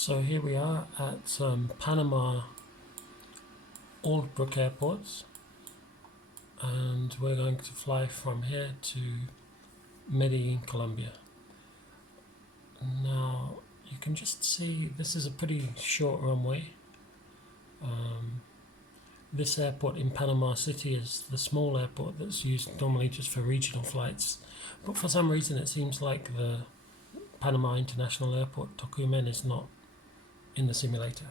So here we are at Panama Aldbrook Airport, and we're going to fly from here to Medellin, Colombia. Now you can just see this is a pretty short runway. This airport in Panama City is the small airport that's used normally just for regional flights, but for some reason it seems like the Panama International Airport, Tocumen, is not in the simulator.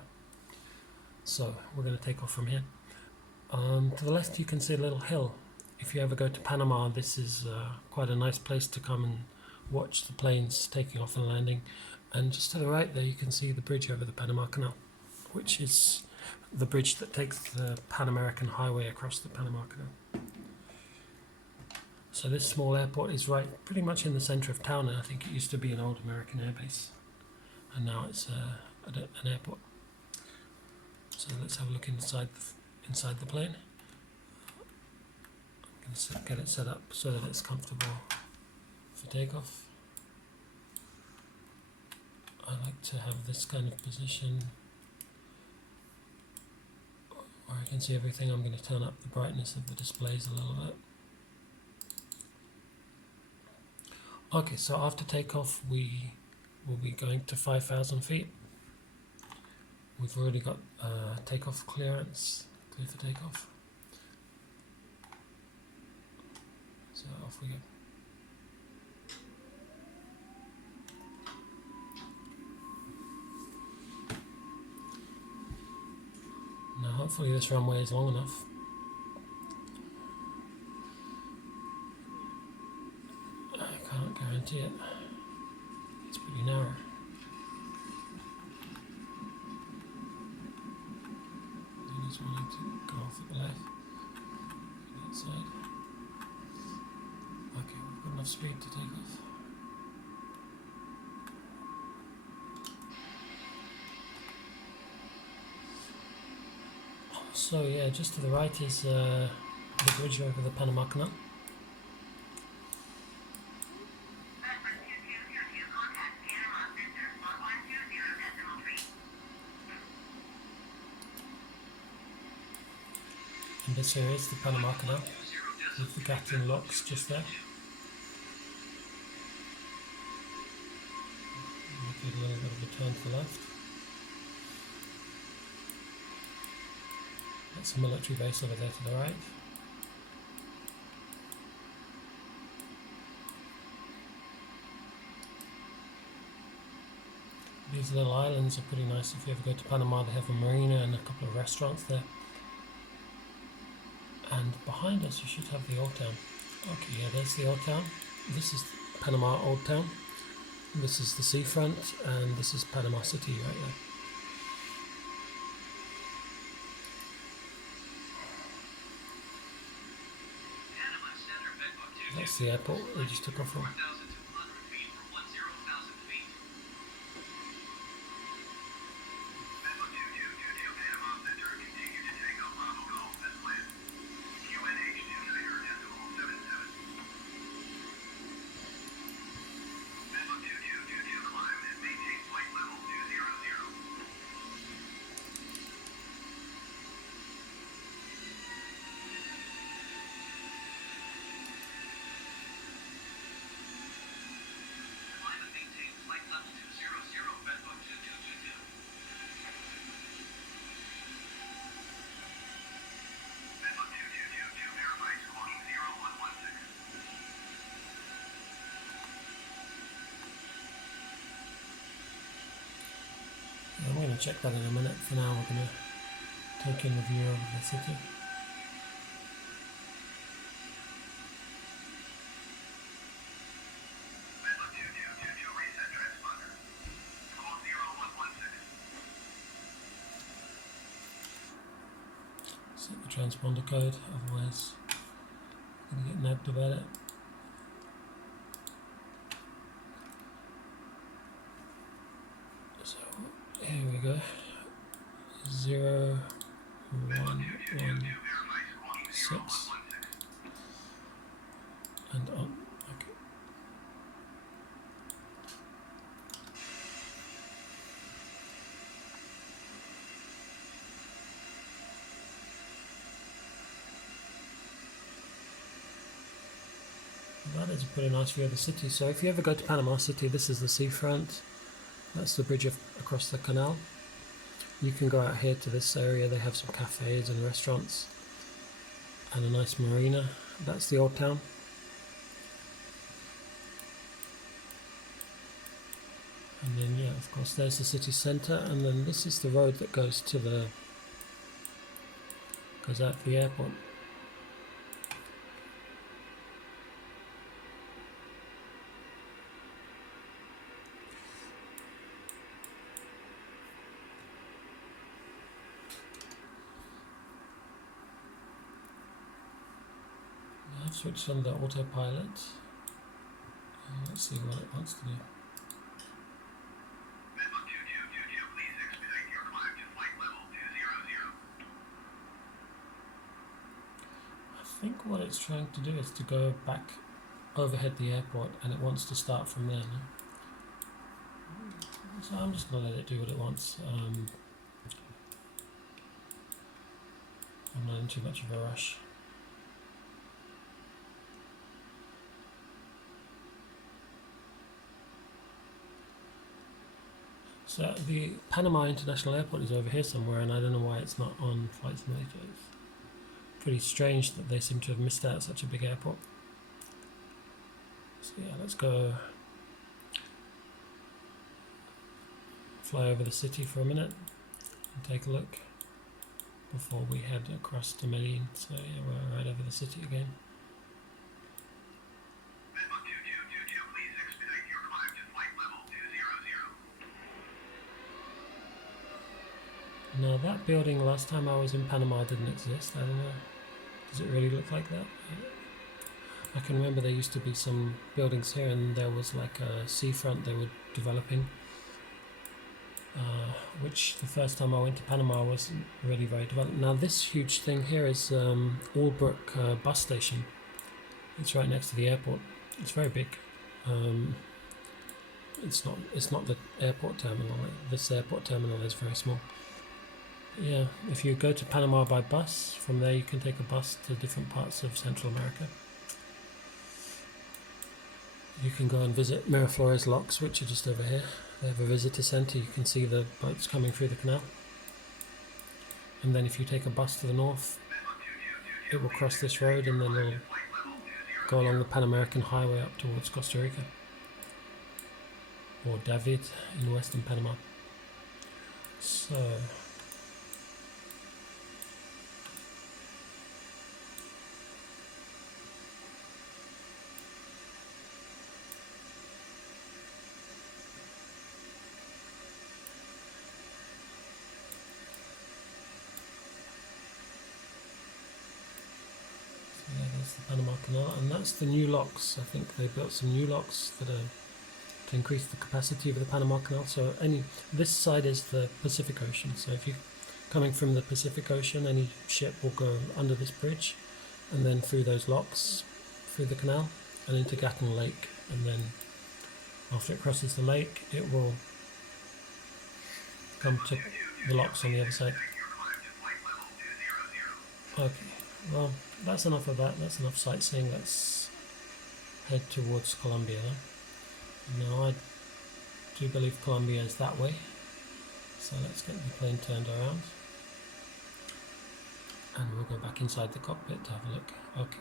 So we're going to take off from here. To the left you can see a little hill. If you ever go to Panama, this is quite a nice place to come and watch the planes taking off and landing. And just to the right there you can see the bridge over the Panama Canal, which is the bridge that takes the Pan American Highway across the Panama Canal. So this small airport is right pretty much in the center of town, and I think it used to be an old American airbase, and now it's an airport. So let's have a look inside the plane. I'm going to get it set up so that it's comfortable for takeoff. I like to have this kind of position where I can see everything. I'm going to turn up the brightness of the displays a little bit. Okay, so after takeoff we will be going to 5,000 feet. We've already got takeoff clearance, clear for takeoff. So off we go. Now hopefully this runway is long enough. I can't guarantee it. It's pretty narrow. I just wanting to go off at the left, that side. Okay, we've got enough speed to take off. So yeah, just to the right is the bridge over the Panama Canal. And this here is the Panama Canal with the Gatling locks just there. We'll do a little bit of a turn to the left. That's a military base over there to the right. These little islands are pretty nice. If you ever go to Panama, they have a marina and a couple of restaurants there. And behind us you should have the old town. Okay, yeah, there's the old town. This is Panama Old Town. This is the seafront, and this is Panama City right there. That's the airport we just took off from. I'm going to check that in a minute. For now we're going to take in the view of the city. Set the transponder code, otherwise I'm going to get nabbed about it. So here we go. 0, 1, 1, 6, and on. Okay. That's a pretty nice view of the city. So if you ever go to Panama City, this is the seafront. That's the bridge across the canal. You can go out here to this area. They have some cafes and restaurants and a nice marina. That's the old town. And then, yeah, of course, there's the city centre, and then this is the road that goes to goes out to the airport. I've switched on the autopilot. Let's see what it wants to do. I think what it's trying to do is to go back overhead the airport, and it wants to start from there now. So I'm just going to let it do what it wants. I'm not in too much of a rush. So the Panama International Airport is over here somewhere, and I don't know why it's not on Flight Simulator. It's pretty strange that they seem to have missed out such a big airport. So yeah, let's go fly over the city for a minute and take a look before we head across to Medellin. So yeah, we're right over the city again. Now that building last time I was in Panama didn't exist. I don't know. Does it really look like that? I can remember there used to be some buildings here, and there was like a seafront they were developing, which the first time I went to Panama wasn't really very developed. Now this huge thing here is Allbrook bus station. It's right next to the airport. It's very big. It's not the airport terminal. This airport terminal is very small. Yeah, if you go to Panama by bus, from there you can take a bus to different parts of Central America. You can go and visit Miraflores locks, which are just over here. They have a visitor centre. You can see the boats coming through the canal. And then if you take a bus to the north, it will cross this road, and then it'll go along the Pan American Highway up towards Costa Rica, or David in western Panama. So yeah, there's the Panama Canal, and that's the new locks. I think they built some new locks that are to increase the capacity of the Panama Canal. So this side is the Pacific Ocean. So if you're coming from the Pacific Ocean, any ship will go under this bridge, and then through those locks, through the canal, and into Gatton Lake. And then after it crosses the lake, it will come to the locks on the other side. Okay, well, that's enough of that. That's enough sightseeing. Let's head towards Colombia then. Now I do believe Colombia is that way, so let's get the plane turned around and we'll go back inside the cockpit to have a look. Okay,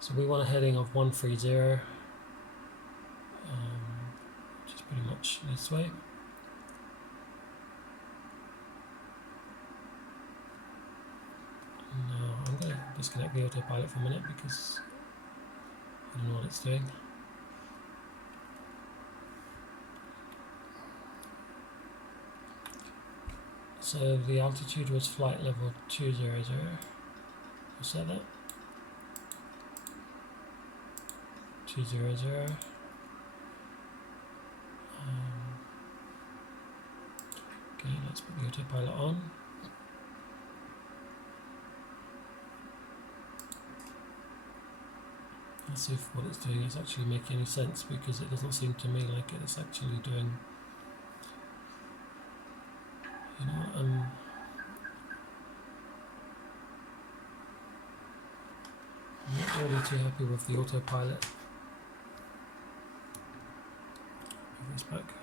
so we want a heading of 130, which is pretty much this way. Now I'm going to disconnect the autopilot for a minute because I don't know what it's doing. So the altitude was flight level 200. What's that? 200. Okay, let's put the autopilot on. Let's see if what it's doing is actually making any sense, because it doesn't seem to me like it's actually doing. You know, I'm not really too happy with the autopilot. this back.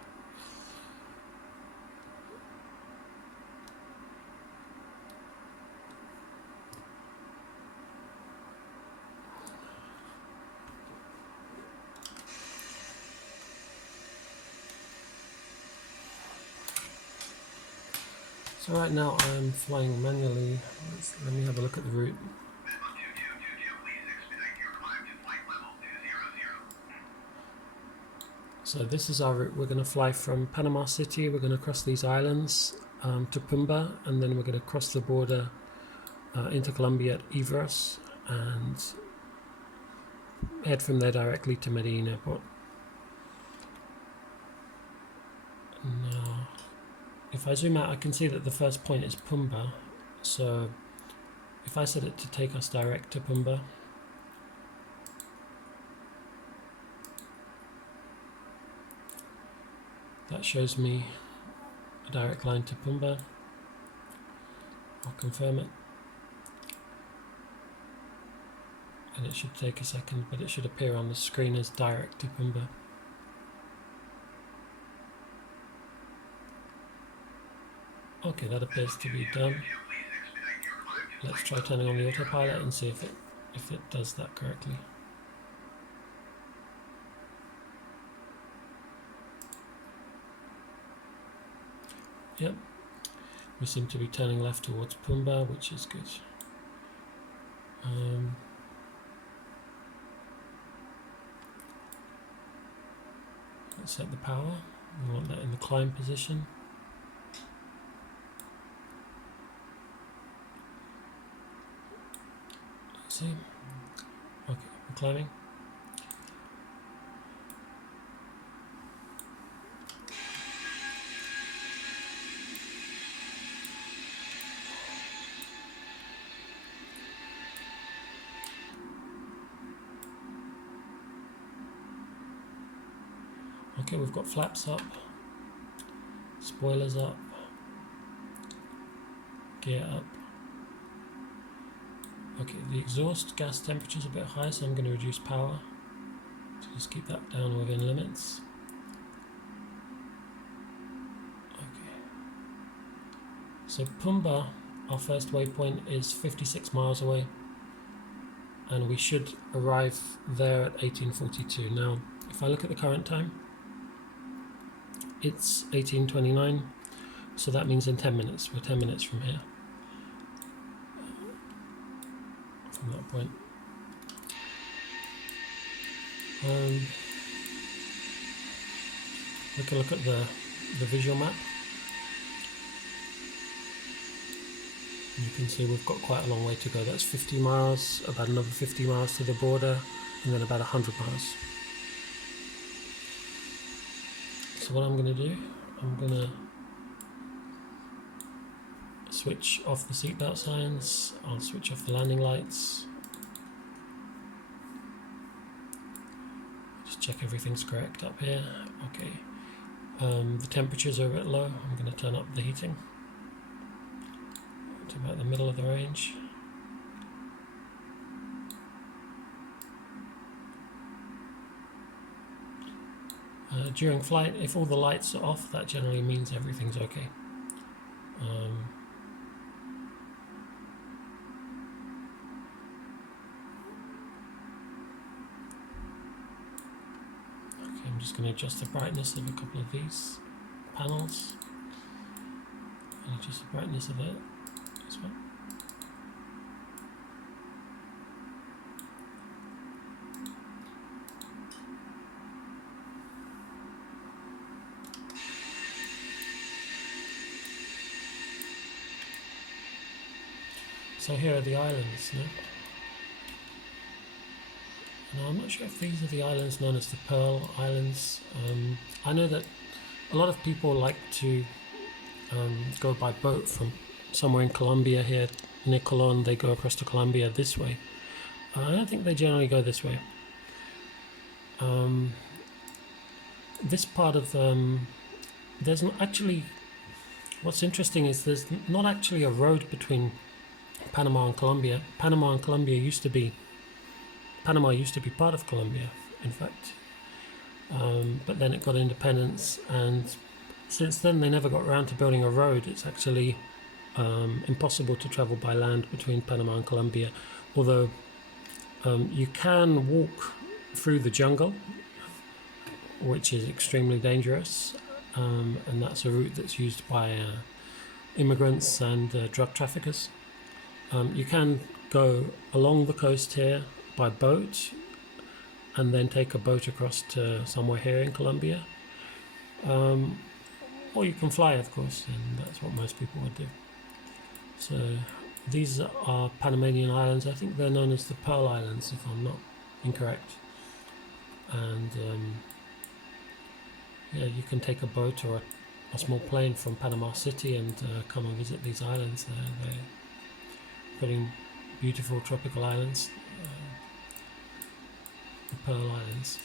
So right now I'm flying manually. Let me have a look at the route. So this is our route. We're going to fly from Panama City, we're going to cross these islands to Pumba, and then we're going to cross the border into Colombia at Ivros and head from there directly to Medellin Airport. Now, if I zoom out, I can see that the first point is Pumba. So if I set it to take us direct to Pumba, that shows me a direct line to Pumba. I'll confirm it. And it should take a second, but it should appear on the screen as direct to Pumba. Okay, that appears to be done. Let's try turning on the autopilot and see if it does that correctly. Yep, we seem to be turning left towards Pumba, which is good. Let's set the power. We want that in the climb position. Let's see. Okay, we're climbing. Okay, we've got flaps up, spoilers up, gear up. Okay, the exhaust gas temperature is a bit high, so I'm going to reduce power to just keep that down within limits. Okay, so Pumba, our first waypoint, is 56 miles away, and we should arrive there at 1842. Now, if I look at the current time, it's 18:29, so that means in 10 minutes. We're 10 minutes from here, from that point. We can look at the visual map. You can see we've got quite a long way to go. That's 50 miles, about another 50 miles to the border, and then about 100 miles. So what I'm going to do, I'm going to switch off the seatbelt signs, I'll switch off the landing lights, just check everything's correct up here. Okay, the temperatures are a bit low. I'm going to turn up the heating to about the middle of the range. During flight, if all the lights are off, that generally means everything's okay. Okay, I'm just going to adjust the brightness of a couple of these panels, and adjust the brightness of it as well. So here are the islands now. Now I'm not sure if these are the islands known as the Pearl Islands. I know that a lot of people like to go by boat from somewhere in Colombia here near Colón. They go across to Colombia this way. I don't think they generally go this way. This part of there's not actually. What's interesting is there's not actually a road between Panama and Colombia. Panama used to be part of Colombia, in fact. but then it got independence, and since then they never got around to building a road. It's actually impossible to travel by land between Panama and Colombia, although you can walk through the jungle, which is extremely dangerous, and that's a route that's used by immigrants and drug traffickers. You can go along the coast here by boat and then take a boat across to somewhere here in Colombia, or you can fly, of course, and that's what most people would do. So these are Panamanian islands. I think they're known as the Pearl Islands, if I'm not incorrect. And yeah, you can take a boat or a small plane from Panama City and come and visit these islands. They're pretty beautiful tropical islands, the Pearl Islands.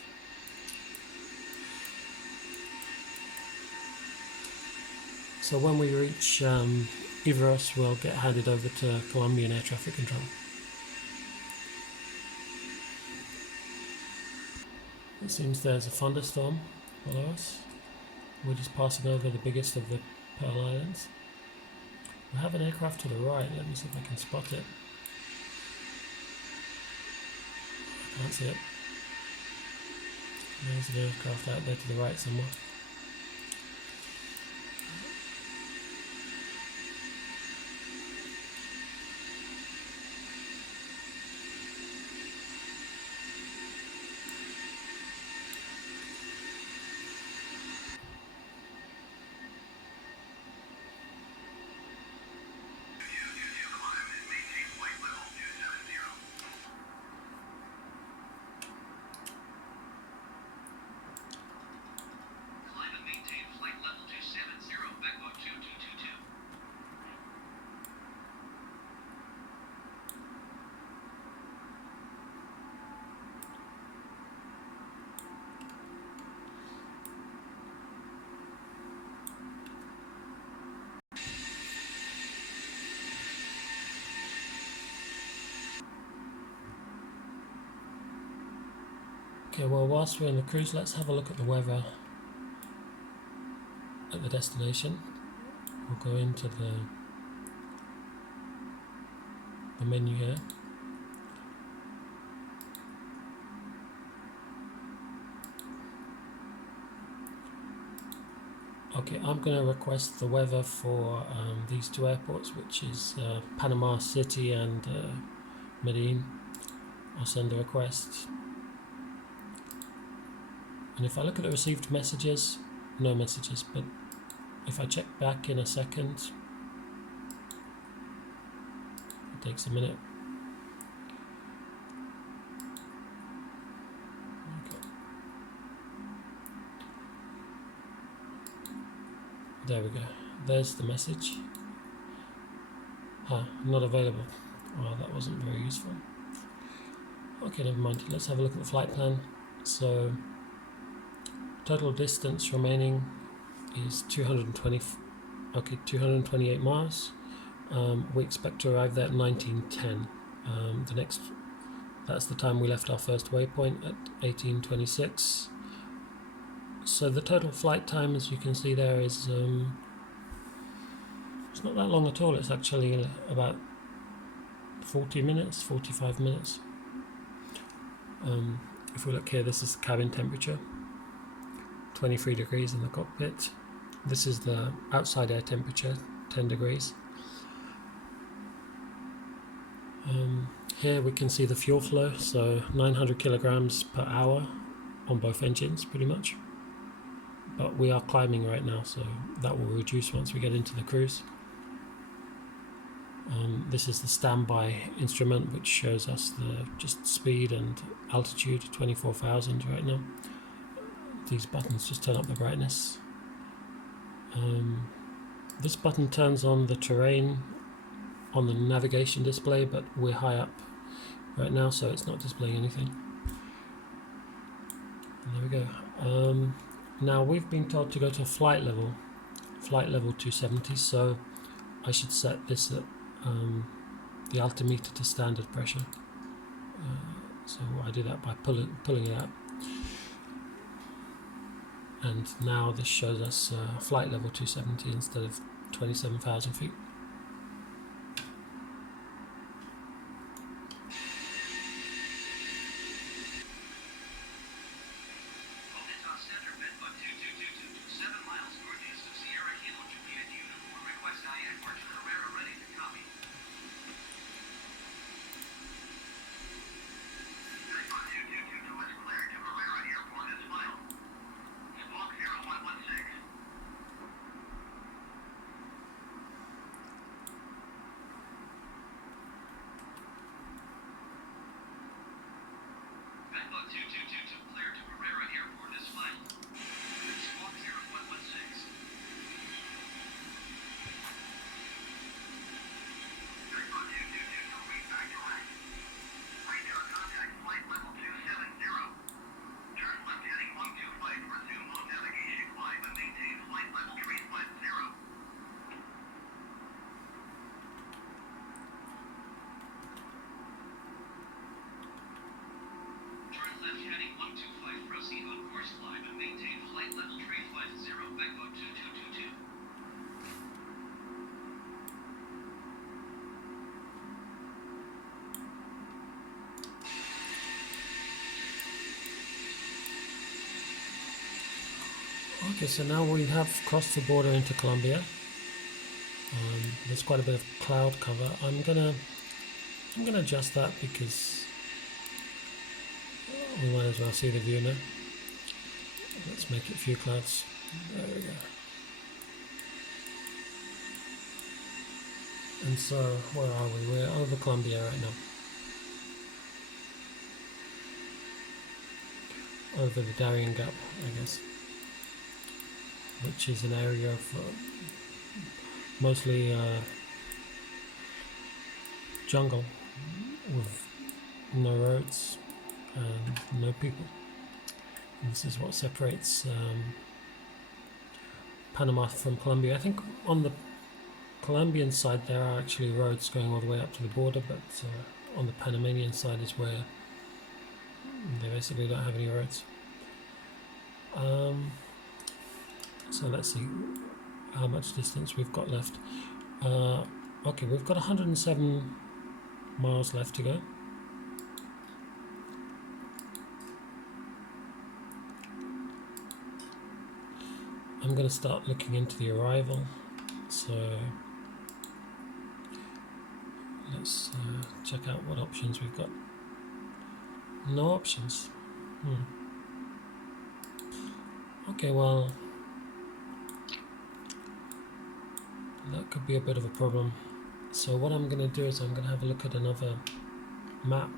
So when we reach Ivoros, we'll get handed over to Colombian air traffic control. It seems there's a thunderstorm below us. We're just passing over the biggest of the Pearl Islands. We have an aircraft to the right. Let me see if I can spot it. I can't see it. There's an aircraft out there to the right somewhere. Okay, well, whilst we're in the cruise, let's have a look at the weather at the destination. We'll go into the menu here. Okay, I'm going to request the weather for these two airports, which is Panama City and Medellin. I'll send a request. And if I look at the received messages, no messages, but if I check back in a second, it takes a minute. Okay. There we go. There's the message. Not available. Well, that wasn't very useful. Okay, never mind. Let's have a look at the flight plan. So, total distance remaining is 228 miles. We expect to arrive there at 1910. That's the time we left our first waypoint at 1826. So the total flight time, as you can see there, is it's not that long at all. It's actually about 40 minutes, 45 minutes. If we look here, this is the cabin temperature, 23 degrees in the cockpit. This is the outside air temperature, 10 degrees. Here we can see the fuel flow, so 900 kilograms per hour on both engines, pretty much. But we are climbing right now, so that will reduce once we get into the cruise. This is the standby instrument, which shows us the just speed and altitude, 24,000 right now. These buttons just turn up the brightness. This button turns on the terrain on the navigation display, but we're high up right now, so it's not displaying anything. And there we go. Now we've been told to go to flight level 270, so I should set this at the altimeter to standard pressure. So I do that by pulling it up. and now this shows us flight level 270 instead of 27,000 feet. Okay, so now we have crossed the border into Colombia. There's quite a bit of cloud cover. I'm gonna adjust that because we might as well see the view now. Let's make it few clouds. There we go. And so, where are we? We're over Colombia right now. Over the Darien Gap, I guess, which is an area of mostly jungle with no roads and no people. And this is what separates Panama from Colombia. I think on the Colombian side there are actually roads going all the way up to the border, but on the Panamanian side is where they basically don't have any roads. So let's see how much distance we've got left. Okay, we've got 107 miles left to go. I'm going to start looking into the arrival. So let's check out what options we've got. No options. Okay, well, that could be a bit of a problem. So what I'm going to do is I'm going to have a look at another map,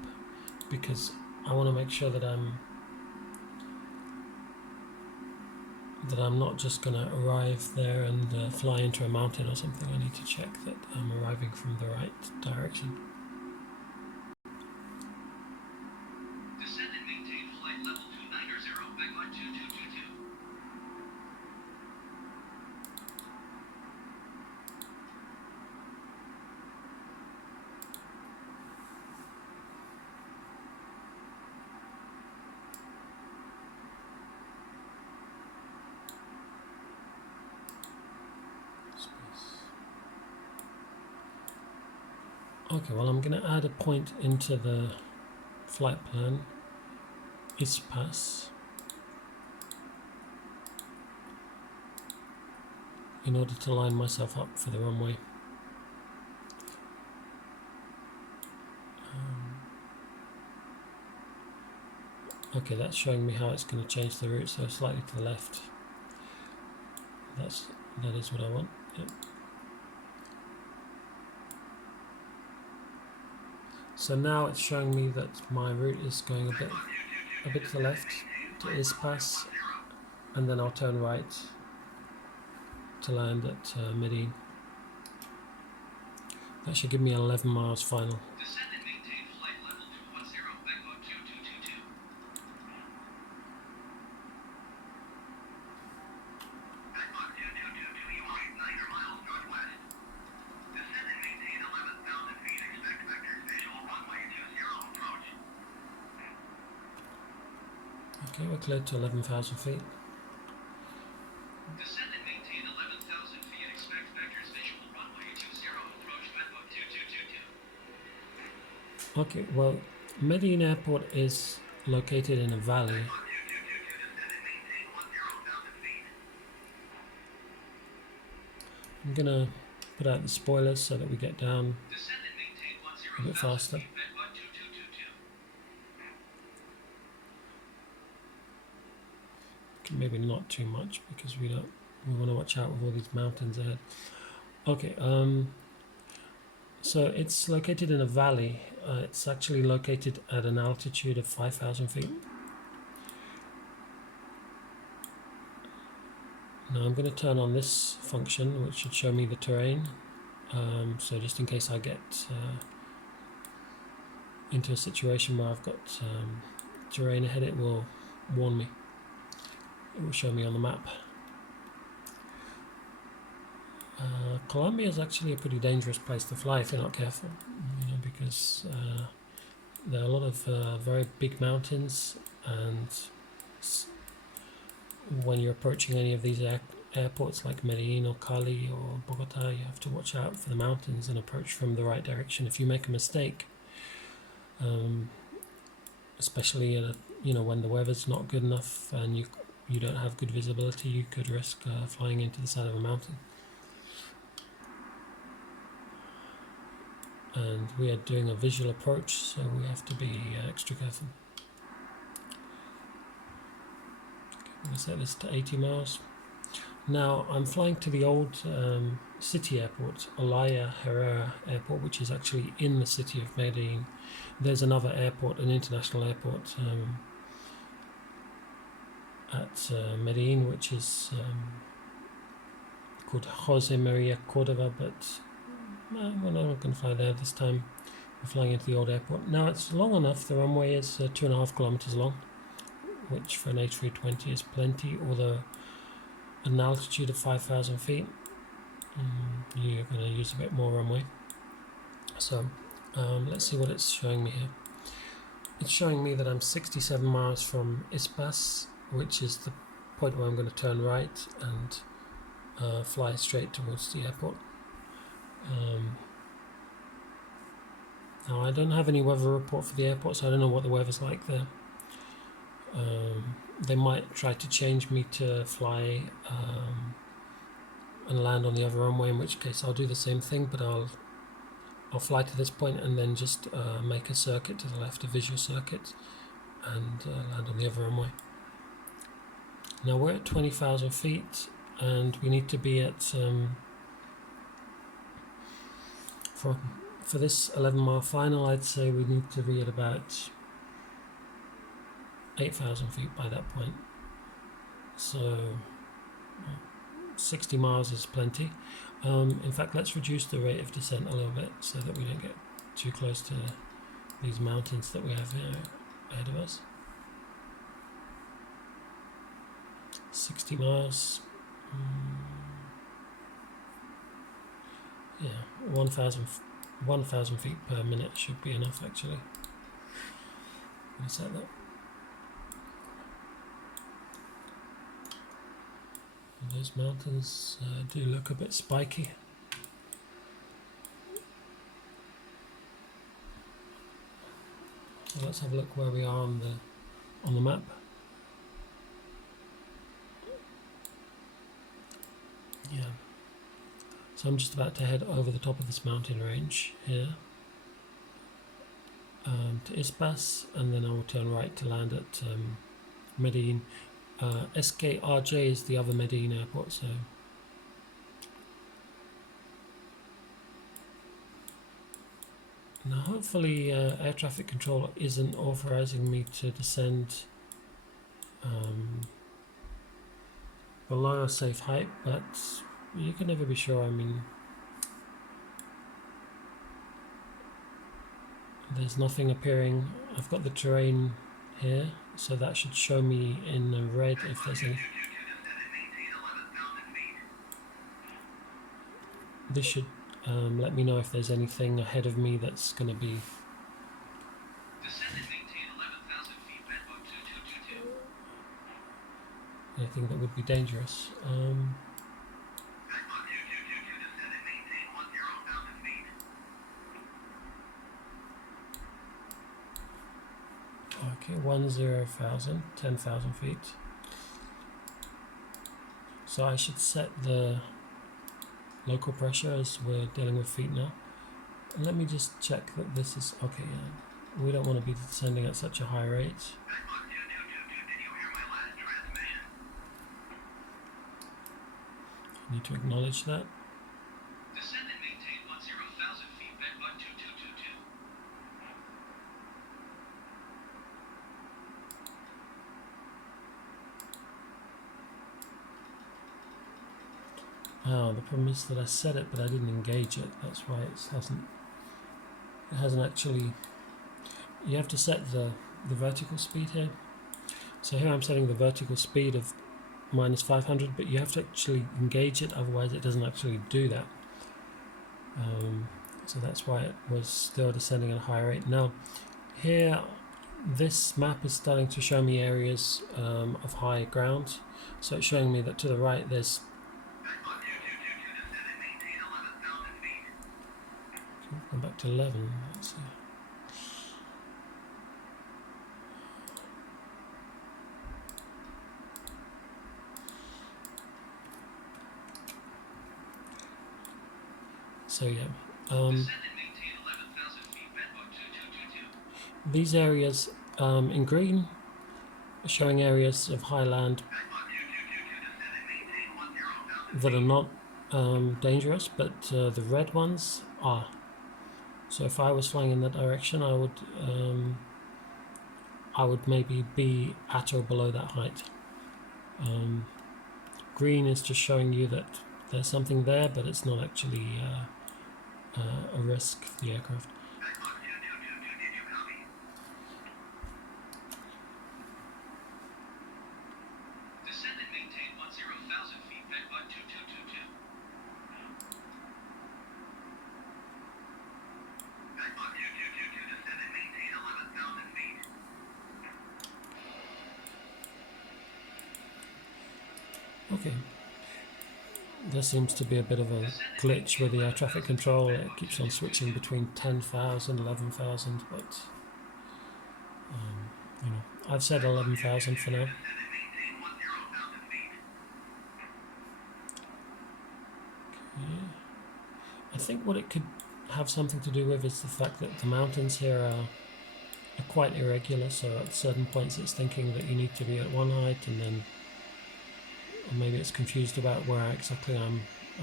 because I want to make sure that I'm not just going to arrive there and fly into a mountain or something. I need to check that I'm arriving from the right direction. Descend and maintain flight level 290, back on 2222. Okay, well, I'm going to add a point into the flight plan, Ispas, in order to line myself up for the runway. Okay, that's showing me how it's going to change the route, so slightly to the left. That is what I want. Yep. So now it's showing me that my route is going a bit to the left to Ispas, and then I'll turn right to land at Medellin. That should give me 11 miles final. Descend and maintain flight level 210, back on 2222. Back on 2222, you are 9 miles northwest. Descend and maintain 11,000 feet. Expect vectors visual runway 20 approach. Okay, we're cleared to 11,000 feet. Okay, well, Medellin Airport is located in a valley. I'm gonna put out the spoilers so that we get down a bit faster. Maybe not too much because we want to watch out with all these mountains ahead. Okay, so it's located in a valley. It's actually located at an altitude of 5,000 feet. Now I'm going to turn on this function, which should show me the terrain. So just in case I get into a situation where I've got terrain ahead, it will warn me. It will show me on the map. Colombia is actually a pretty dangerous place to fly if you're not careful, because there are a lot of very big mountains, and when you're approaching any of these airports like Medellin or Cali or Bogota, you have to watch out for the mountains and approach from the right direction. If you make a mistake, especially when the weather's not good enough and you don't have good visibility, you could risk flying into the side of a mountain. And we are doing a visual approach, so we have to be extra careful. I'm going to set this to 80 miles. Now I'm flying to the old city airport, Olaya Herrera Airport, which is actually in the city of Medellin. There's another airport, an international airport at Medellin, which is called Jose Maria Cordova, but we're not going to fly there this time. We're flying into the old airport. Now it's long enough, the runway is 2.5 kilometers long, which for an A320 is plenty, although at an altitude of 5,000 feet, you're going to use a bit more runway. So let's see what it's showing me here. It's showing me that I'm 67 miles from Ispas, which is the point where I'm going to turn right and fly straight towards the airport. Now I don't have any weather report for the airport, so I don't know what the weather's like there. They might try to change me to fly and land on the other runway, in which case I'll do the same thing, but I'll fly to this point and then just make a circuit to the left, a visual circuit, and land on the other runway. Now we're at 20,000 feet and we need to be at for this 11-mile final, I'd say we need to be at about 8,000 feet by that point. So 60 miles is plenty. In fact, let's reduce the rate of descent a little bit so that we don't get too close to these mountains that we have here ahead of us. 60 miles. Yeah, 1,000 feet per minute should be enough actually. Let me set that. And those mountains do look a bit spiky. So let's have a look where we are on the map. Yeah. So I'm just about to head over the top of this mountain range here to Ispas, and then I will turn right to land at Medellin. SKRJ is the other Medellin airport, so now hopefully air traffic control isn't authorizing me to descend below a safe height, but you can never be sure. I mean, there's nothing appearing. I've got the terrain here, so that should show me in the red if there's any. This should let me know if there's anything ahead of me that's going to be anything that would be dangerous. Okay, 10,000, 10,000 feet. So I should set the local pressure as we're dealing with feet now. And let me just check that this is okay. Yeah. We don't want to be descending at such a high rate. Bedbug 2222, did you hear my last transmission? I need to acknowledge that. Descend and maintain 10,000 feet, Bedbug 2222. Oh, the problem is that I set it, but I didn't engage it. That's why it hasn't actually. You have to set the vertical speed here. So here I'm setting the vertical speed of minus 500, but you have to actually engage it, otherwise it doesn't actually do that. So that's why it was still descending at a high rate. Now, here, this map is starting to show me areas of high ground. So it's showing me that to the right there's. Bedbug 2222, descend and maintain 11,000 feet. Go back to 11. Let's see. So yeah, Descend and maintain 11,000 feet, Bedbug 2222. these areas in green are showing areas of high land Bedbug 2222, descend and maintain 10,000 that are not dangerous, but the red ones are. So if I was flying in that direction, I would maybe be at or below that height. Green is just showing you that there's something there, but it's not actually a risk for the aircraft. Bedbug 2222, did you copy? Descend and maintain 10,000 feet, Bedbug 2222. Bedbug 2222, descend and maintain 11,000 feet. Okay. There seems to be a bit of a glitch with the air traffic control. It keeps on switching between 10,000, 11,000, but you know, I've said 11,000 for now. Descend and maintain 10,000 feet. Okay. I think what it could have something to do with is the fact that the mountains here are quite irregular, so at certain points it's thinking that you need to be at one height, and then or maybe it's confused about where exactly I'm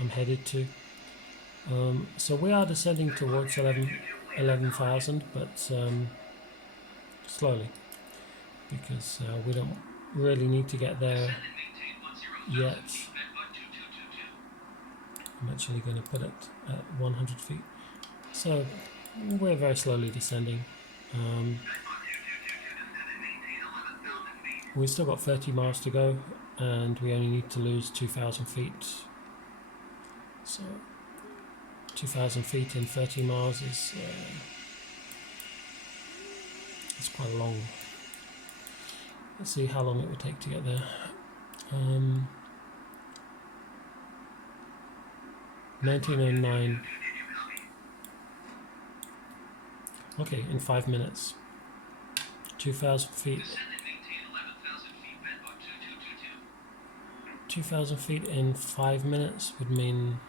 headed to. So we are descending towards 11,000, but slowly, because we don't really need to get there Descend and maintain 10,000 yet. feet, Bedbug 2222. I'm actually going to put it at 100 feet. So we're very slowly descending. Bedbug 2222, descend and maintain 11,000 feet. We've still got 30 miles to go, and we only need to lose 2,000 feet. So 2,000 feet in 30 miles is it's quite long. Let's see how long it would take to get there. 1909. Okay, in 5 minutes. 2,000 feet. Descend and maintain 11,000 feet, Bedbug 2222. 2,000 feet in 5 minutes would mean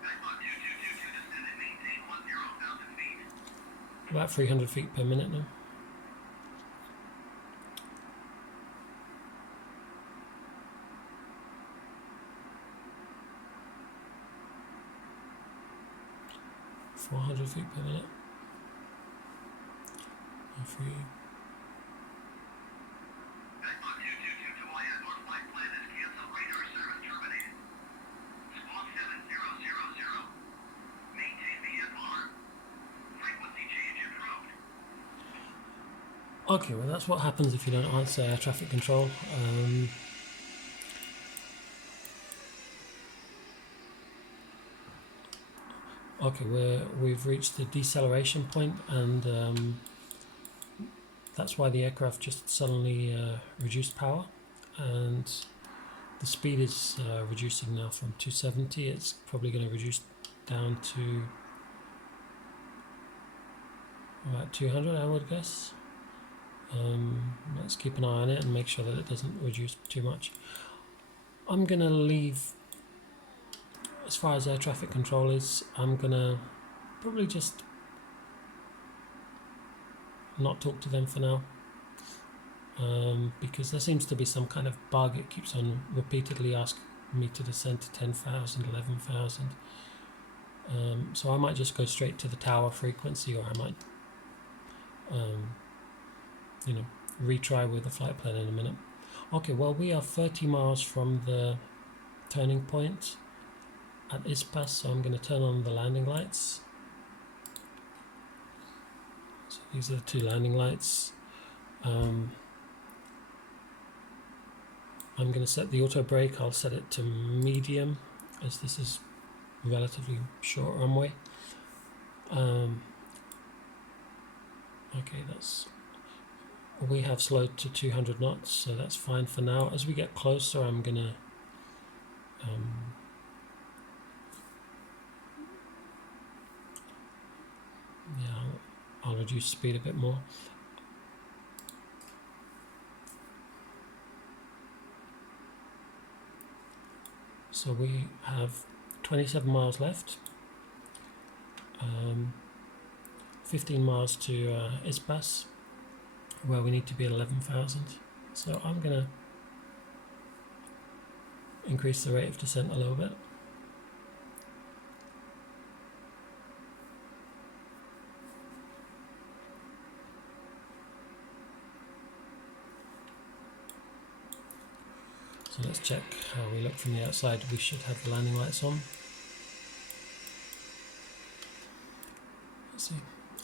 Bedbug 2222, descend and maintain 10,000 feet. about 300 feet per minute now. $400 feet per minute. If we Bedbug 2222, I have our flight plan is canceled. Radar service terminated. Squawk 7000. Maintain VFR. Frequency change approved. okay, well that's what happens if you don't answer air traffic control. Okay, we've reached the deceleration point, and that's why the aircraft just suddenly reduced power, and the speed is reducing now from 270. It's probably going to reduce down to about 200, I would guess. Let's keep an eye on it and make sure that it doesn't reduce too much. I'm going to leave, as far as air traffic control is, I'm going to probably just not talk to them for now. Because there seems to be some kind of bug. It keeps on repeatedly asking me to descend to 10,000, 11,000. So I might just go straight to the tower frequency, or I might, retry with the flight plan in a minute. Okay, well, we are 30 miles from the turning point at Ispas, so I'm going to turn on the landing lights. So these are the two landing lights. I'm going to set the auto brake. I'll set it to medium, as this is relatively short runway. Okay, we have slowed to 200 knots, so that's fine for now. As we get closer, I'm gonna I'll reduce speed a bit more. So we have 27 miles left, 15 miles to Ispas, where we need to be at 11,000. So I'm going to increase the rate of descent a little bit. So let's check how we look from the outside. We should have the landing lights on. Let's see.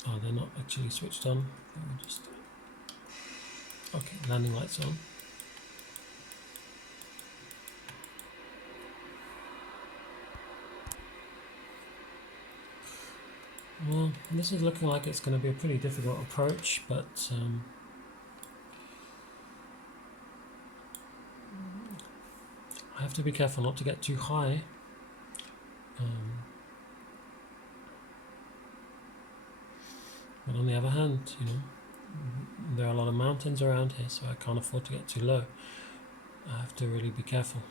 Oh, they're not actually switched on. Okay, landing lights on. Well, this is looking like it's going to be a pretty difficult approach, but I have to be careful not to get too high. But on the other hand, there are a lot of mountains around here, so I can't afford to get too low. I have to really be careful.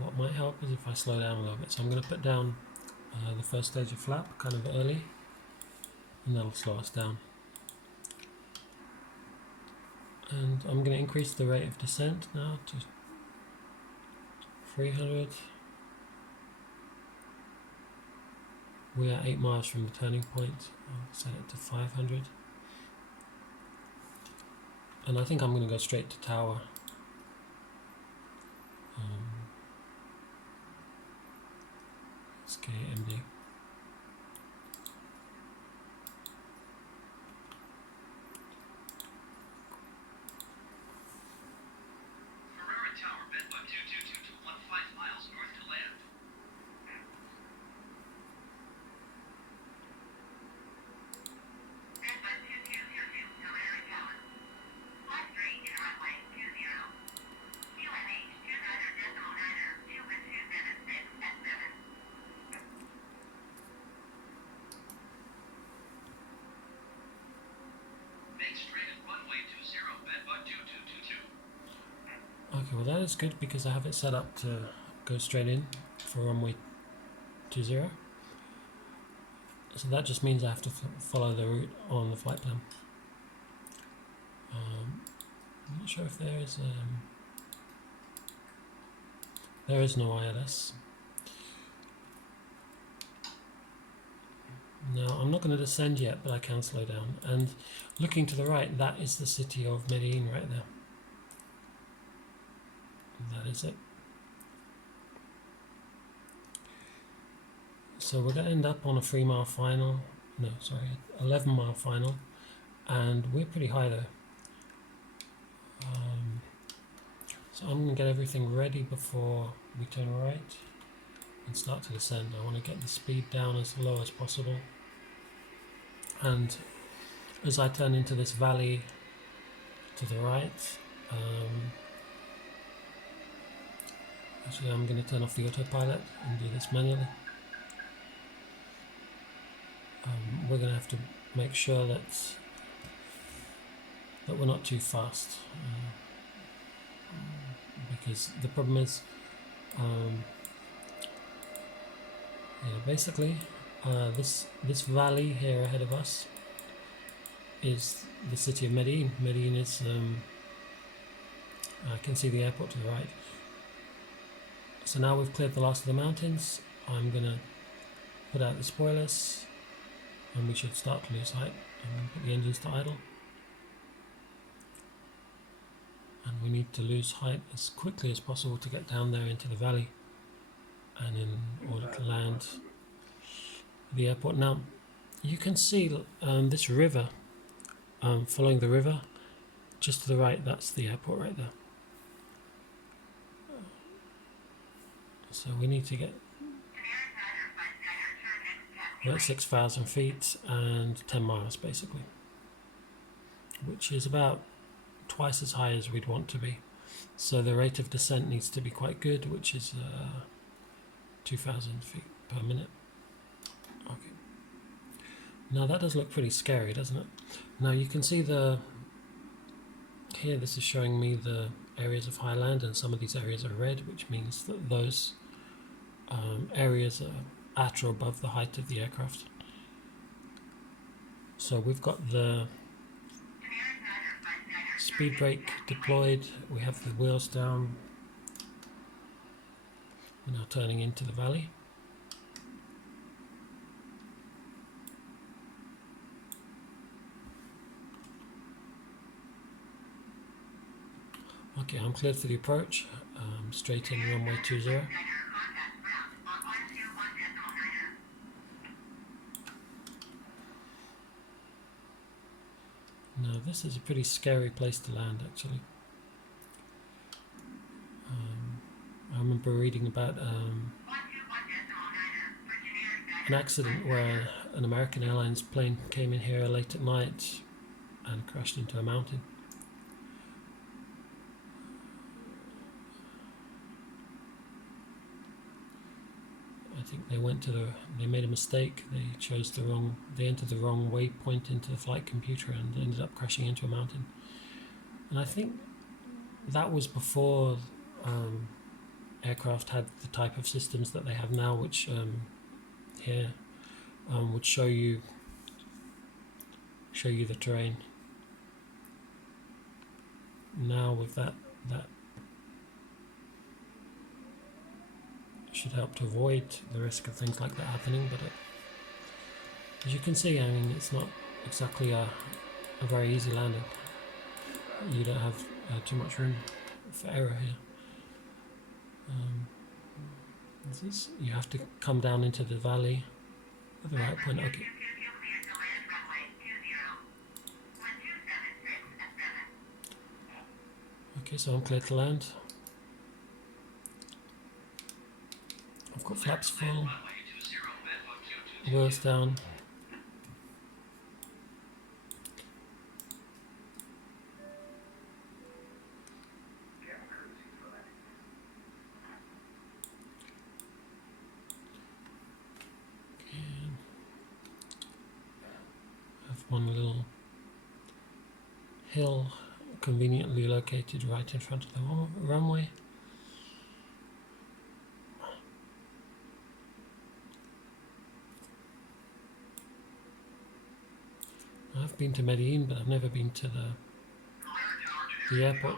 What might help is if I slow down a little bit. So I'm going to put down the first stage of flap kind of early, and that'll slow us down. And I'm going to increase the rate of descent now to 300. We are 8 miles from the turning point. I'll set it to 500. And I think I'm going to go straight to tower. It's KMD. Tower, bedbug 222 to 15 miles north to land. Bedbug 2222 to Larry Tower. 13 in runway 20. QNH 29.9er 2 with 276 at 7. Make straight at runway 20, bedbug 2222. Okay, well that is good because I have it set up to go straight in for runway 20. So that just means I have to follow the route on the flight plan. I'm not sure if there is no ILS. No, I'm not going to descend yet, but I can slow down. And looking to the right, that is the city of Medellin right there. That is it. So we're going to end up on a 3-mile final. No, sorry, 11-mile final. And we're pretty high though. So I'm going to get everything ready before we turn right and start to descend. I want to get the speed down as low as possible. And as I turn into this valley to the right, actually I'm going to turn off the autopilot and do this manually. we're going to have to make sure that we're not too fast, because the problem is, basically, this valley here ahead of us is the city of Medellin. Medellin is, I can see the airport to the right. So now we've cleared the last of the mountains. I'm going to put out the spoilers, and we should start to lose height. I'm going to put the engines to idle. And we need to lose height as quickly as possible to get down there into the valley, and in order to land the airport. Now, you can see this river, following the river, just to the right, that's the airport right there. So we need to get, we're at 6,000 feet and 10 miles basically, which is about twice as high as we'd want to be. So the rate of descent needs to be quite good, which is 2,000 feet per minute. Okay. Now that does look pretty scary, doesn't it? Now you can see here this is showing me the areas of high land, and some of these areas are red, which means that those areas are at or above the height of the aircraft. So we've got the speed brake deployed, we have the wheels down. We're now turning into the valley. Okay, I'm cleared for the approach, straight in runway 20. Now this is a pretty scary place to land actually. I remember reading about an accident where an American Airlines plane came in here late at night and crashed into a mountain. I think they made a mistake. They entered the wrong waypoint into the flight computer and ended up crashing into a mountain. And I think that was before aircraft had the type of systems that they have now, which here would show you the terrain. Now with that should help to avoid the risk of things like that happening, but as you can see, I mean, it's not exactly a very easy landing. You don't have too much room for error here. You have to come down into the valley at the right point. Okay. Okay, so I'm cleared to land. I've got flaps full, wheels down. I have one little hill conveniently located right in front of the runway. I've been to Medellin, but I've never been to the airport.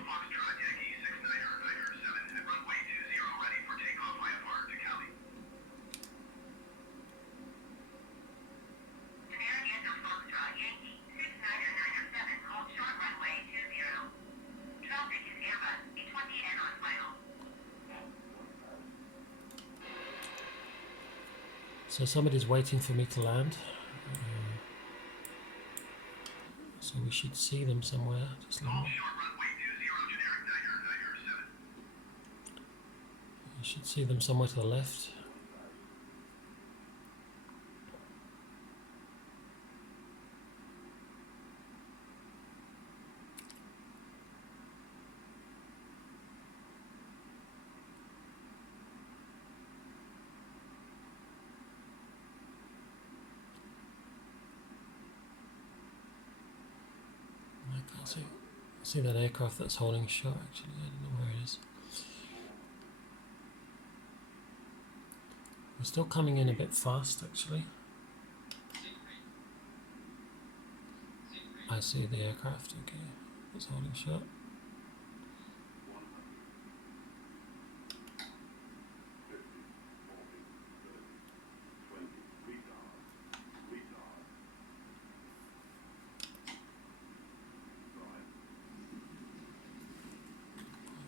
So somebody's waiting for me to land. So we should see them somewhere. Just let me. You should see them somewhere to the left. I see that aircraft that's holding short actually. I don't know where it is. We're still coming in a bit fast actually. I see the aircraft, okay. It's holding short.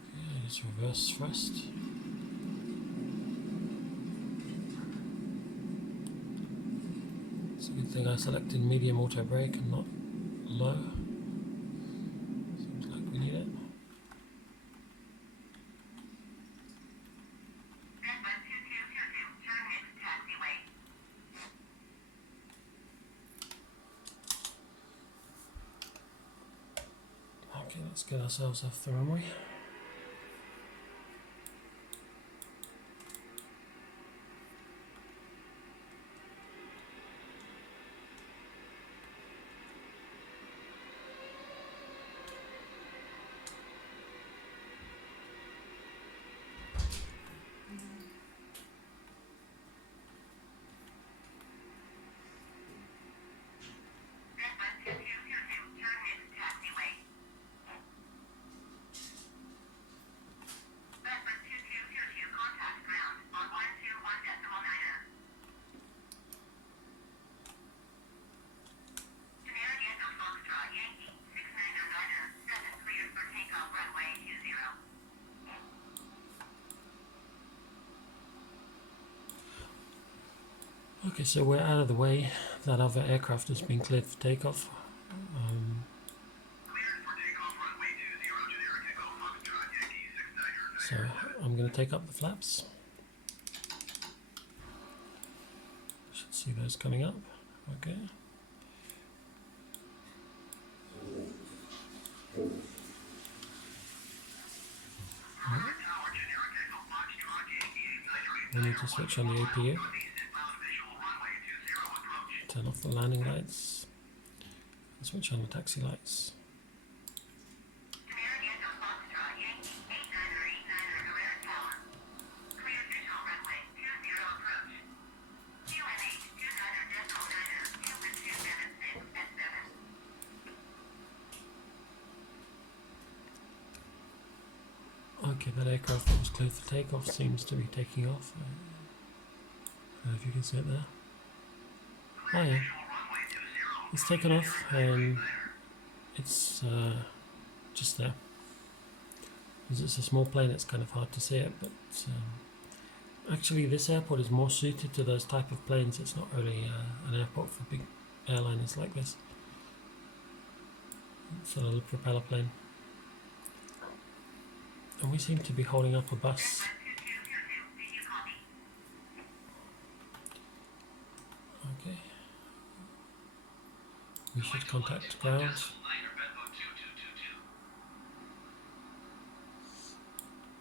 Okay, just reverse thrust. It's a good thing I selected medium auto brake and not low. Seems like we need it. Okay, let's get ourselves off the runway. Okay, so we're out of the way. That other aircraft has been cleared for takeoff. Cleared for takeoff runway 20, generic Echo Foxtrot Yankee 69er. So I'm going to take up the flaps. Should see those coming up. Okay. Tower, generic Echo Foxtrot Yankee 69er. We need to switch on the APU. Inbound visual runway 20 approach. Turn off the landing lights. And switch on the taxi lights. Generic Echo Foxtrot Yankee 89er Herrera Tower. Cleared visual runway 20 approach. QNH 29er 21276 at 7. Okay, that aircraft that was cleared for takeoff seems to be taking off. I don't know if you can see it there. Oh yeah, it's taken off and it's just there. Because it's a small plane, it's kind of hard to see it, but actually this airport is more suited to those type of planes. It's not really an airport for big airliners like this. It's a little propeller plane. And we seem to be holding up a bus. Okay. We should contact ground.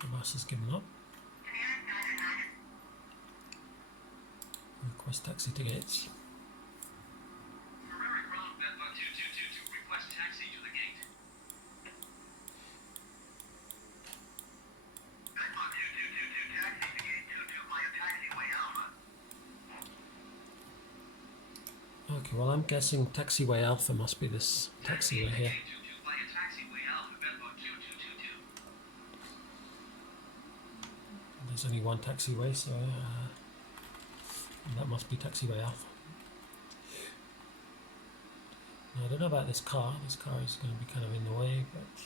The bus has given up. Request taxi to gates. Request taxi to the gate. Bedbug 2222 taxi to gate 22 via taxiway Alpha. Okay, well I'm guessing taxiway Alpha must be this taxiway here. There's only one taxiway, so that must be taxiway Alpha. Now, I don't know about this car. This car is going to be kind of in the way, but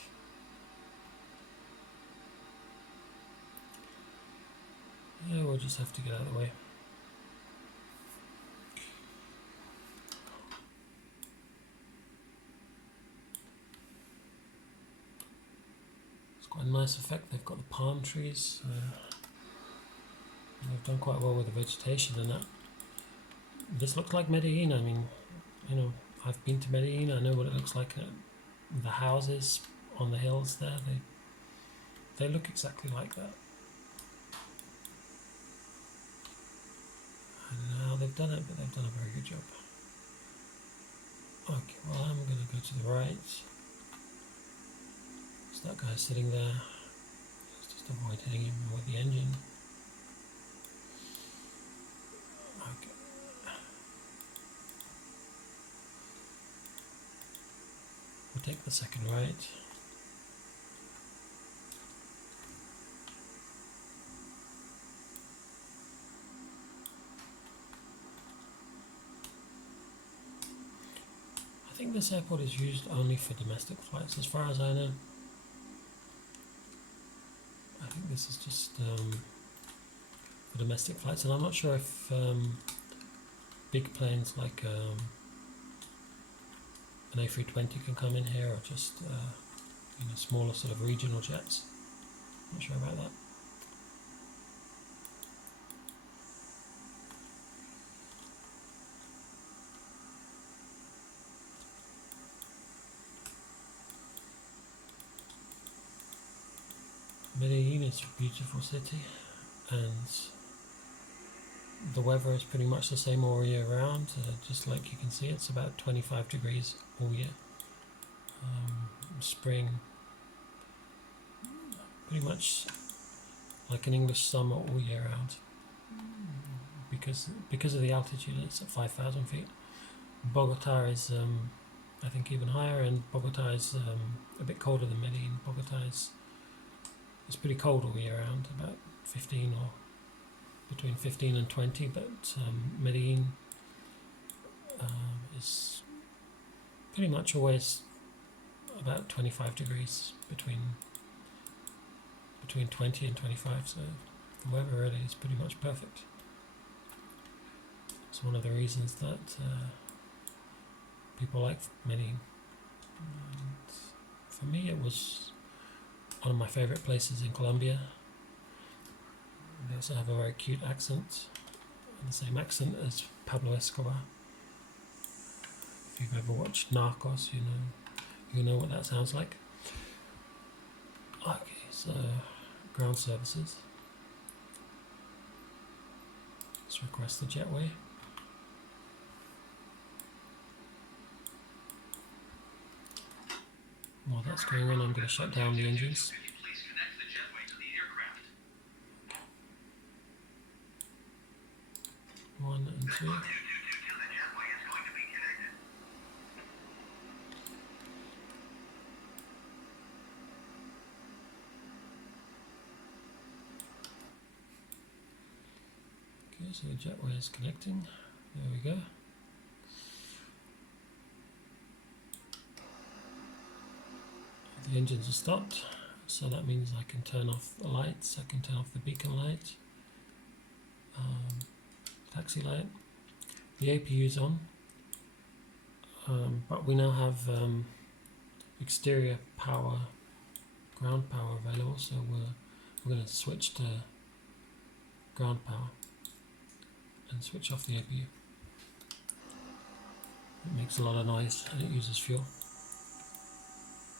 yeah, we'll just have to get out of the way. It's quite a nice effect. They've got the palm trees. They've done quite well with the vegetation and that. This looks like Medellin. I mean, you know, I've been to Medellin. I know what it looks like. The houses on the hills there, they look exactly like that. I don't know how they've done it, but they've done a very good job. Okay, well I'm going to go to the right. So that guy's sitting there. Let's just avoid hitting him with the engine. Okay. We'll take the second right. I think this airport is used only for domestic flights, as far as I know. I think this is just for domestic flights, and I'm not sure if big planes like an A320 can come in here, or just smaller sort of regional jets. Not sure about that. Medellin is a beautiful city, and the weather is pretty much the same all year round. Just like you can see, it's about 25 degrees all year. Spring, pretty much like an English summer all year round. Because of the altitude, it's at 5,000 feet. Bogota is, I think, even higher, and Bogota is a bit colder than Medellin. Bogota is it's pretty cold all year round, about 15 or between 15 and 20, but Medellin is pretty much always about 25 degrees, between 20 and 25, so the weather really is pretty much perfect. It's one of the reasons that people like Medellin. And for me, it was one of my favorite places in Colombia. They also have a very cute accent, the same accent as Pablo Escobar. If you've ever watched Narcos, you know what that sounds like. Okay, so ground services. Let's request the jetway. While that's going on, I'm going to shut down the engines. One and two. Okay, so the jetway is connecting. There we go. The engines are stopped, so that means I can turn off the lights. I can turn off the beacon light, taxi light. The APU is on, but we now have exterior power, ground power available. So we're going to switch to ground power and switch off the APU. It makes a lot of noise and it uses fuel.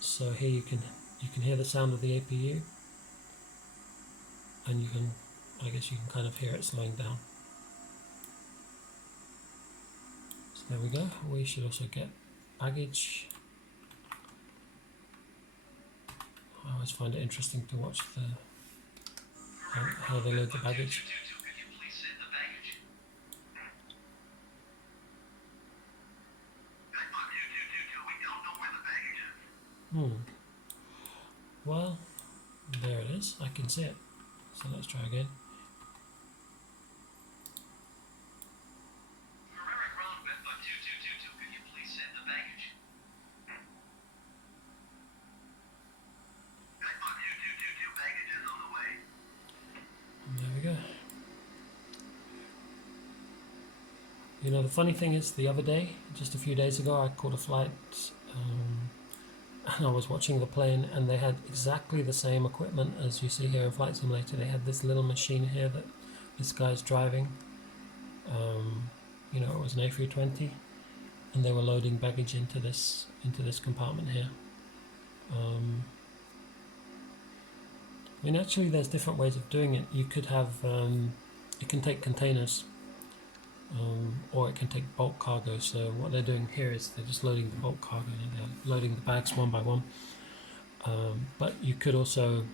So here you can hear the sound of the APU, and I guess you can kind of hear it slowing down. So there we go. We should also get baggage. I always find it interesting to watch how they load the baggage. Well, there it is. I can see it. So let's try again. And there we go. You know, the funny thing is, the other day, just a few days ago, I caught a flight. And I was watching the plane, and they had exactly the same equipment as you see here in Flight Simulator. They had this little machine here that this guy's driving. It was an A320, and they were loading baggage into this compartment here. Actually, there's different ways of doing it. You could have it can take containers, or it can take bulk cargo. So what they're doing here is they're just loading the bulk cargo, and they're loading the bags one by one. But you could also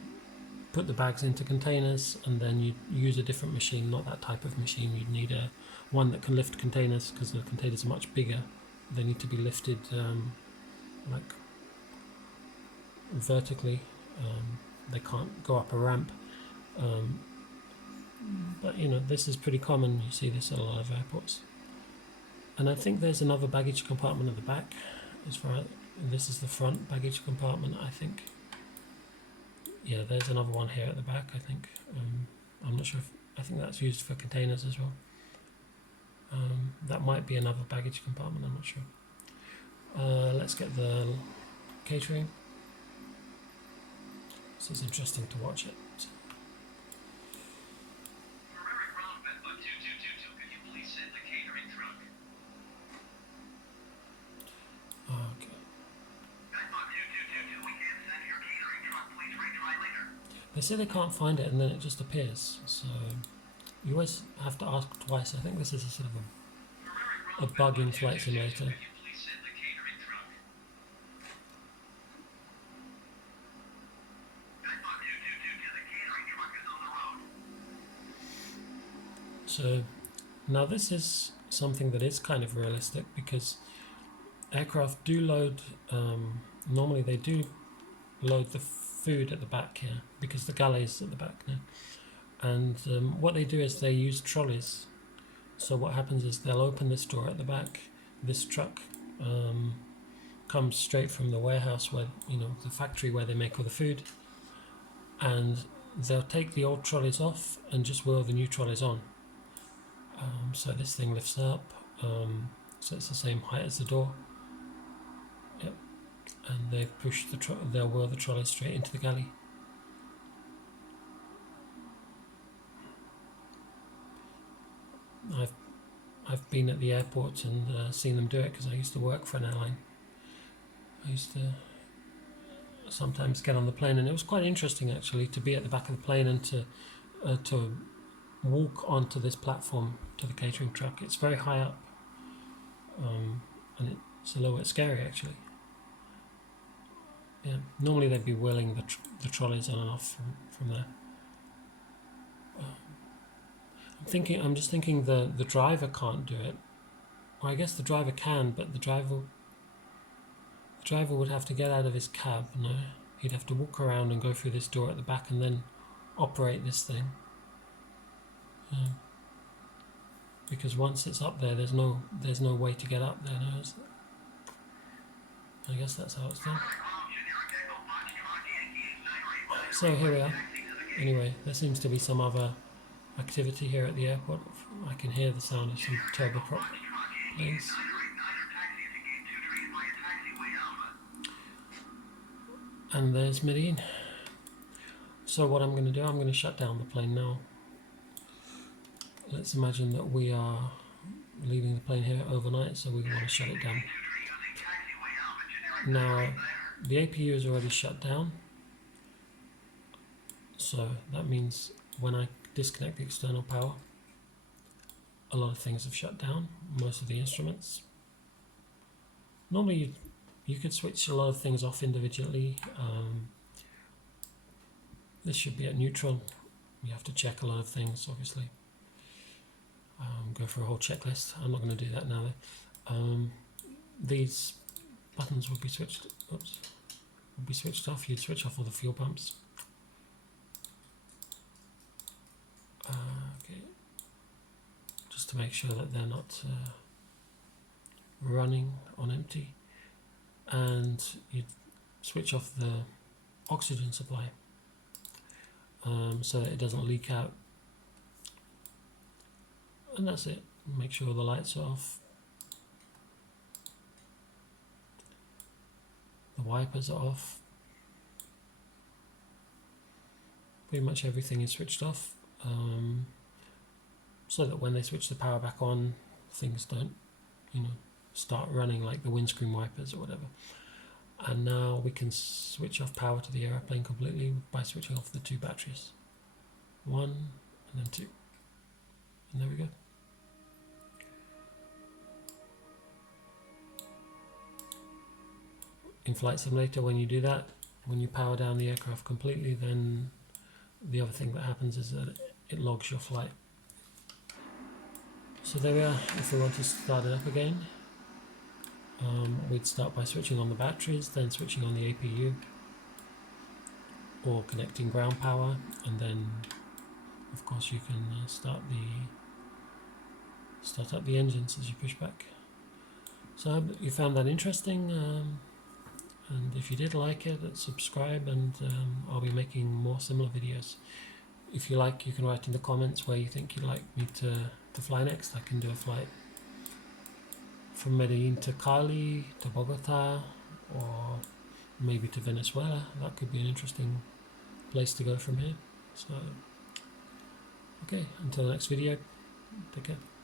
put the bags into containers, and then you use a different machine, not that type of machine. You'd need one that can lift containers, because the containers are much bigger. They need to be lifted like vertically. They can't go up a ramp. But this is pretty common. You see this at a lot of airports. And I think there's another baggage compartment at the back. This is the front baggage compartment, I think. Yeah, there's another one here at the back, I think. I'm not sure I think that's used for containers as well. That might be another baggage compartment, I'm not sure. Let's get the catering. This is interesting to watch it. Okay. They say they can't find it and then it just appears, so you always have to ask twice. I think this is a sort of a bug in Flight Simulator. So now this is something that is kind of realistic, because aircraft do load, normally they do load the food at the back here, because the galley is at the back now. And what they do is they use trolleys. So what happens is they'll open this door at the back. This truck comes straight from the warehouse, where the factory where they make all the food, and they'll take the old trolleys off and just wheel the new trolleys on. So this thing lifts up, so it's the same height as the door. Yep, and they push they'll wheel the trolleys straight into the galley. I've been at the airport and seen them do it, because I used to work for an airline. I used to sometimes get on the plane, and it was quite interesting actually to be at the back of the plane and to walk onto this platform to the catering truck. It's very high up, and it's a little bit scary actually. Yeah, normally they'd be wheeling the trolleys on and off from there. I'm just thinking the driver can't do it. Well, I guess the driver can, but the driver would have to get out of his cab. No, he'd have to walk around and go through this door at the back and then operate this thing. Because once it's up there, there's no way to get up there now, is there? I guess that's how it's done. So here we are. Anyway, there seems to be some other activity here at the airport. I can hear the sound of some turboprop planes. And there's Medellin. So what I'm going to do, I'm going to shut down the plane now. Let's imagine that we are leaving the plane here overnight, so we want to shut it down. Now, the APU is already shut down, so that means when I disconnect the external power, a lot of things have shut down, most of the instruments. Normally you could switch a lot of things off individually. This should be at neutral. You have to check a lot of things, obviously. Go for a whole checklist. I'm not going to do that now though. These buttons would be switched off. You'd switch off all the fuel pumps. Okay, just to make sure that they're not running on empty, and you'd switch off the oxygen supply so that it doesn't leak out, and that's it. Make sure the lights are off, the wipers are off, pretty much everything is switched off. So that when they switch the power back on, things don't, start running like the windscreen wipers or whatever. And now we can switch off power to the airplane completely by switching off the two batteries. One and then two. And there we go. In Flight Simulator, when you do that, When you power down the aircraft completely, then the other thing that happens is that it logs your flight. So there we are. If we want to start it up again, we'd start by switching on the batteries, then switching on the APU, or connecting ground power, and then of course you can start up the engines as you push back. So I hope that you found that interesting, and if you did like it, subscribe, and I'll be making more similar videos. If you like, you can write in the comments where you think you'd like me to fly next. I can do a flight from Medellin to Cali, to Bogota, or maybe to Venezuela. That could be an interesting place to go from here. So, okay, until the next video, take care.